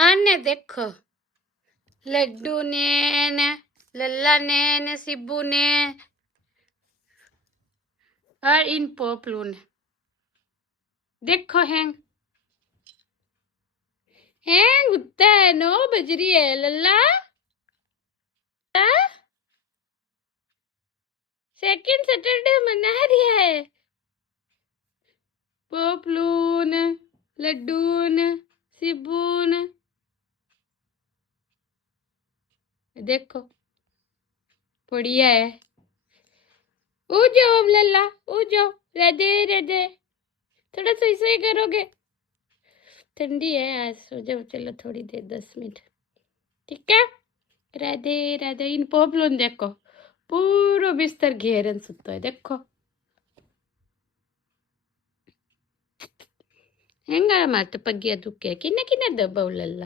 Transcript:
आने देखो लड्डू ने लल्ला ने सिब्बू ने और इन पोपलू ने देखो हैंग हैंग उत्ता है 9 बज रही है लल्ला सेकंड सैटरडे मना रही है पोपलून लड्डून सिब्बून देखो बढ़िया है। ओ जाओ अब लल्ला ओ जाओ राधे राधे थोड़ा सोई सोई करोगे ठंडी है आज सो जाओ चलो थोड़ी देर 10 मिनट ठीक है राधे राधे इन पोपलून देखो पूरो बिस्तर घेरन सुतो है देखो ಹೆಂಗ ಮತ್ತೆ ಪಗ್ಗಿಯ ದುಕ್ಕೆ ಕಿನ್ನ ಕಿನ್ನ ದಬ್ಬ ಉಳ್ಳಲ್ಲ